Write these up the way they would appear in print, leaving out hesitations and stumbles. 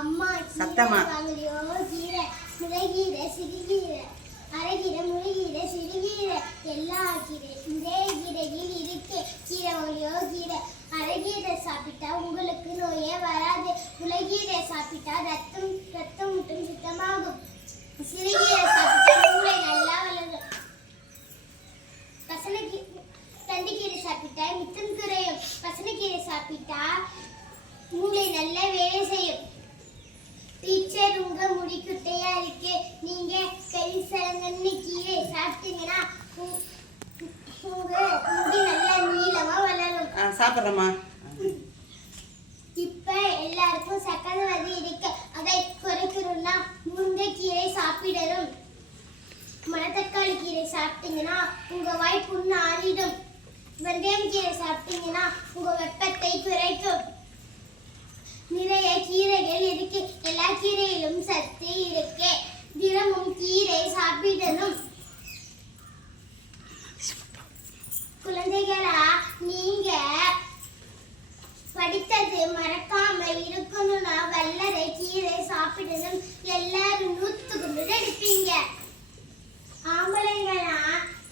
அம்மா சத்தமா வாங்கலையோ கீரை முளைகீரை சிறுகீரை அரைகீரை முளைகீரை சிறுகீரை எல்லா கீரை இதே கீரையில் இருக்கு கீரை வாங்கலையோ கீரை அரைகீரை சாப்பிட்டா உங்களுக்கு நோயே வராது முளைகீரை சாப்பிட்டா ரத்தம் மட்டும் சுத்தமாகும் சிறுகீரை சாப்பிட்டா மூளை நல்லா வளரும் தண்டுக்கீரை சாப்பிட்டா மித்தம் குறையும் பசனக்கீரை சாப்பிட்டா மூளை நல்லா வேலை செய்யும் டீச்சர் உங்க முடி குட்டையா இருக்கு நீங்க கரிசலங்கன்னு கீரை சாப்பிட்டீங்கன்னா உங்க முடி நல்லா நீளமா வளரும் சாப்பிட்றேம்மா இப்ப எல்லாருக்கும் சக்கரை வந்து இருக்கு அதை குறைக்கணும்னா முருங்கைக்கீரை சாப்பிடணும் மணத்தக்காளி கீரை சாப்பிட்டீங்கன்னா உங்க வாய் புண்ணு ஆறிடும் வெந்தயம் கீரை சாப்பிட்டீங்கன்னா உங்க வெப்பத்தை குறைக்கும் நிறைய கீரைகள் இருக்கு எல்லா கீரையிலும் சத்து இருக்கு தினமும் கீரை சாப்பிடணும் குழந்தைகளா நீங்க படித்தது மறக்காம இருக்கணும்னா வல்லரை கீரை சாப்பிடணும் எல்லாரும் 100க்கு எடுப்பீங்க ஆம்பளைங்களா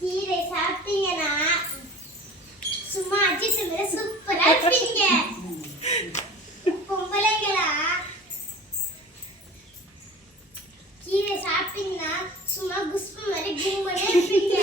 கீரை சாப்பிட்டீங்கன்னா சும்மா அஜித்து மேல சூப்பரா இருப்பீங்க பொம்பளைங்களா கீரை சாப்பிட்டீங்கன்னா சும்மா குஸ்பு மாதிரி கும்பலே இருப்பீங்க